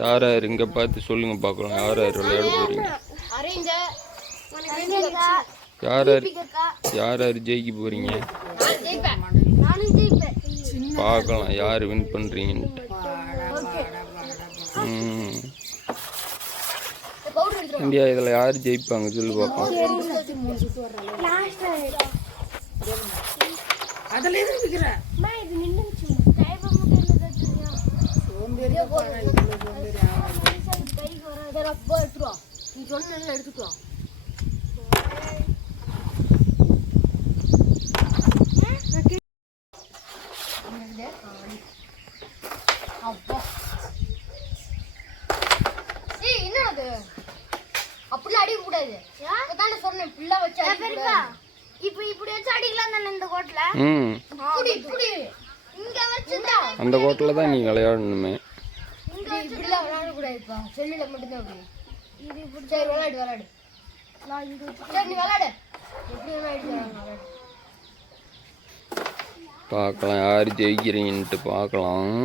யார் யார் இங்கே பார்த்து சொல்லுங்க பார்க்கலாம். யார் யார் விளையாட போகிறீங்க யார் யார் யார் யார் ஜெயிக்க போகிறீங்க பார்க்கலாம். யார் வின் பண்ணுறீங்கன்ட்டு இந்தியா இதில் யார் ஜெயிப்பாங்க? சொல்லி பார்ப்போம் அதில் எதுவும் நீ சொன்ன எடுத்துக்கோ அப்பா ஏய் என்னது அப்படிலாம் அடிக்க கூடாது அதானே சொன்னேன் பிள்ளை வச்சு அடிக்க இப்ப இப்படி வச்சு அடிக்கலாம் தானே இந்த கோட்ல ம். இப்படி இப்படி இங்க வச்சு அந்த கோட்டில் தான் நீ விளையாடணுமே. விளையாட கூடாதுப்பா செல்லுல மட்டும்தான் அப்படி இது இப்படி சரி விளையாடு விளையாடு. சரி நீ விளையாடு. எப்படி அடிச்சு விளையாடு. பார்க்கலாம் யார் ஜெயிக்கிறீங்கன்ட்டு பார்க்கலாம்.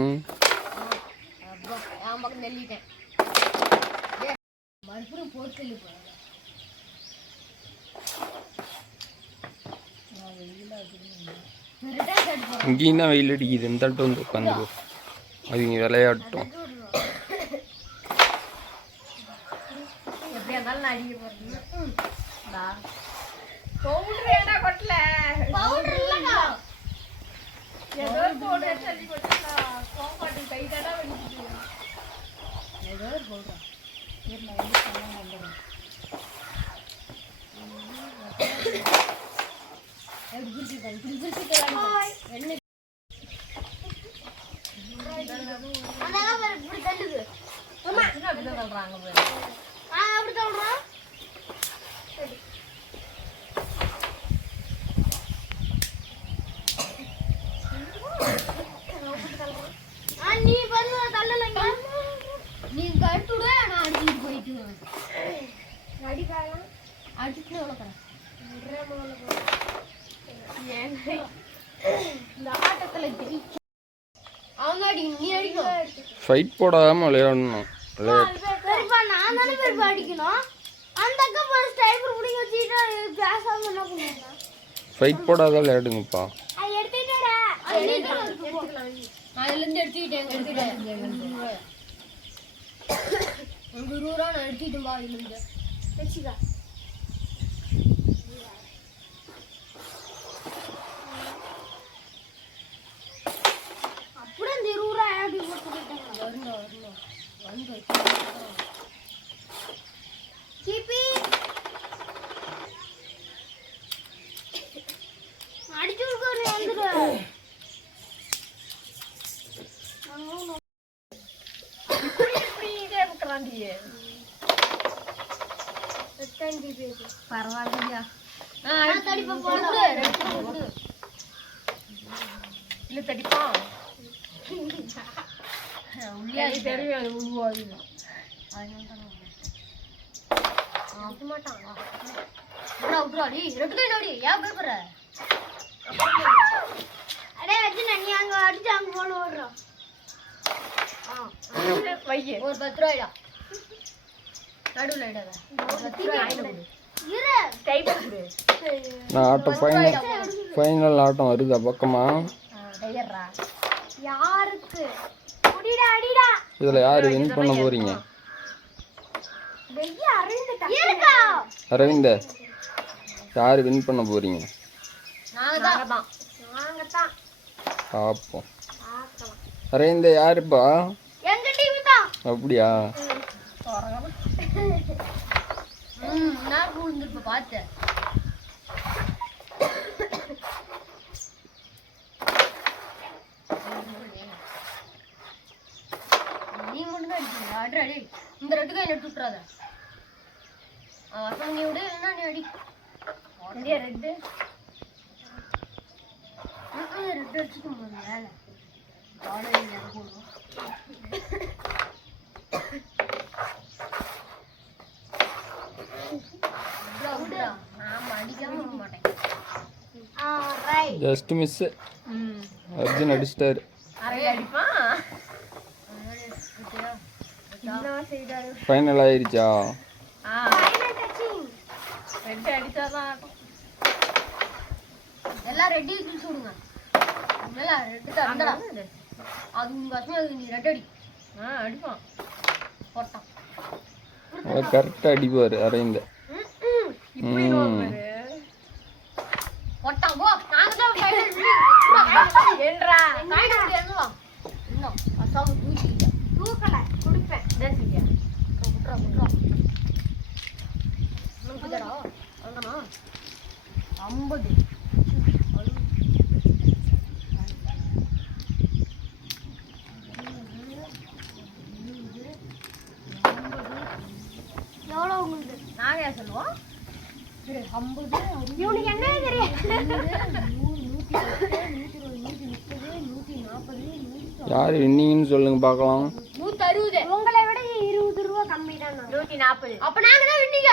அப்பா என் பக்கம் தள்ளிட்டேன் ஏய், மறுபடியும் போர்க்கல் இப்போ. இங்கேயும் தான் வெயில் அடிக்குது. இந்த வந்து உட்காந்துக்கோ. அவங்க விளையாடட்டும். இருந்தாலும் நான் அடிக்க போறேன் பவுடர் ஏடா கொட்டல? பவுடர் இல்லைக்கா ஏதோ பவுடர் சொல்லி கொட்டா கோம்பாட்டி கை தடா வந்துட்டு ஏதோ பவுடர் எப்படி பிரிச்சுக்கோ இப்படி பிரிச்சுக்கோ என்ன? அதெல்லாம் பாரு, இப்படி தள்ளுது. சொல்றாங்க பாரு ஆ அப்படி சொல்றோம் ஃபைட் போடாமல் விளையாடணும். விளையாட்டு. நான் தானே பெரியப்பா அடிக்கணும் அந்த அக்கா பாரு ஸ்டைப்பர் பிடிங்க வச்சுக்கிட்டு பேசாம என்ன பண்ணுவாங்க ஃபைட் போடாத விளையாடுங்கப்பா. அது எடுத்துக்கிட்டா நான் இதுல இருந்து எடுத்துக்கிட்டேன் எடுத்துக்கிட்டேன். உங்க இருபது ரூபா நான் எடுத்துக்கிட்டேன் பா இதுல இருந்து. வச்சுக்கா அப்படியே இந்த இருபது ரூபா ஆடி போட்டுக்கிட்டாங்க வரணும் வரணும் வந்து கிபி அடிச்சு விடுக்க வந்துடு இப்படி இதே இருக்கிறாண்டி பரவாயில்லையா தடிப்பா போடு இல்லை தடிப்பான் உள்ளே எனக்கு தெரியும் அது உருவாகுது ஆக மாட்டான் விட்றா விட்றா டி ரெண்டு கை நோடி ஏன் பயப்படுற அடே வச்சு நீ அங்க அடிச்சு அங்க போன ஓடுறோம் ஒரு பத்து ரூபாய்டா ஆட்டம் ஃபைனல் ஃபைனல் ஆட்டம் வருதா பக்கமா? யாருக்கு? இதில் யார் வின் பண்ண போறீங்க? அரவிந்த யார் வின் பண்ண போறீங்க? பார்க்கலாம் அரவிந்த யாருப்பா? எங்க டிவி தான்? அப்படியா? ம் நான் விழுந்துருப்ப பார்த்தேன் நீ மட்டும் தான் அடிக்கீங்க அடி அடி. இந்த ரெட்டு கை நட்டு விட்டுறாத. வசம் நீ விடு இல்லைன்னா நீ அடி. India red. ரெட்டு அடிச்சுக்க முடியும் மேலே. ஆடை போடுவோம் விட்றா, விட்றா. நாம அடிக்காம விட மாட்டேன் ஆ ரைட் ஜஸ்ட் மிஸ் ம். அர்ஜுன் அடிச்சிட்டாரு. ஃபைனல் ஆயிருச்சா? எல்லாம் ரெட்டி கிழிச்சு விடுங்க. மேல ரெட்டு தந்தடா அது உங்க அசமே நீ ரெட் அடி. ஆ அடிப்பான். போட்டான். கரெக்டாக அடிப்பார் அரைந்த. ஐம்பது. எவ்வளோ உங்களுக்கு? நாங்க ஏன் சொல்லுவோம் ஐம்பது இவனுக்கு என்ன யார் வின்னிங்கன்னு சொல்லுங்க பார்க்கலாம். நூற்றி அறுபது உங்களை விட இருபது ரூபா கம்மி தான் நூத்தி நாற்பது அப்ப நாங்க தான் வின்னீங்க